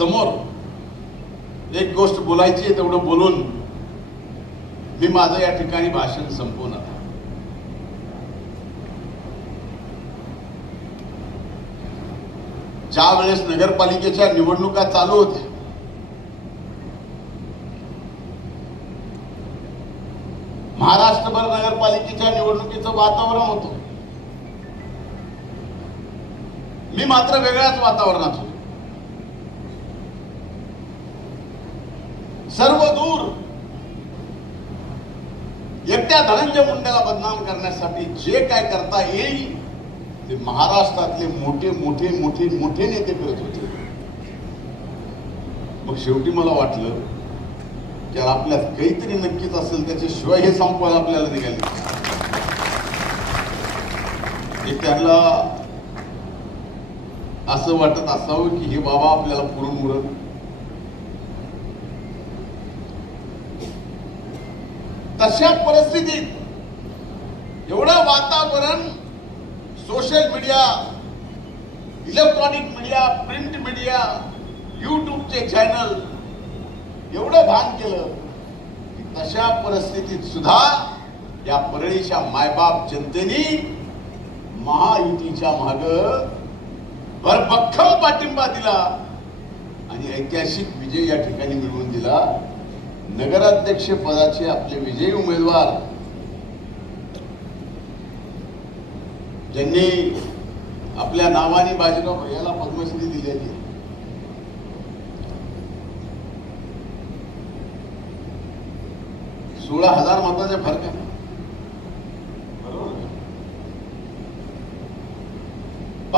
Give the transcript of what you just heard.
समोर एक गोष्ट बोलायची आहे तेवढं बोलून मी माझं या ठिकाणी भाषण संपवणार. ज्या वेळेस नगरपालिकेच्या निवडणुका चालू होत्या, महाराष्ट्रभर नगरपालिकेच्या निवडणुकीचं वातावरण होतं. मी मात्र वेगळ्याच वातावरणात होतो. सर्व दूर एकट्या धनंजय मुंडेला बदनाम करण्यासाठी जे काय करता येईल ते महाराष्ट्रातले मोठे मोठे मोठे मोठे नेते करत होते. मग शेवटी मला वाटलं की आपल्यात काहीतरी नक्कीच असेल, त्याच्याशिवाय हे संपवायला आपल्याला निघाले. त्यांना असं वाटत असावं की हे बाबा आपल्याला पुरून उरत. तशा परिस्थितीत एवढं वातावरण social media, electronic media, print media, युट्यूबचे चॅनल एवढं भान केलं की तशा परिस्थितीत सुद्धा या परळीच्या मायबाप जनतेने महायुतीच्या माग भरभक्कम पाठिंबा दिला आणि ऐतिहासिक विजय या ठिकाणी मिळवून दिला. नगराध्यक्ष पदाचे आपले विजयी उमेदवार ज्यांनी आपल्या नावाने बाजीराव भैयाला पद्मश्री दिलेली, 16,000 मताच्या फरक.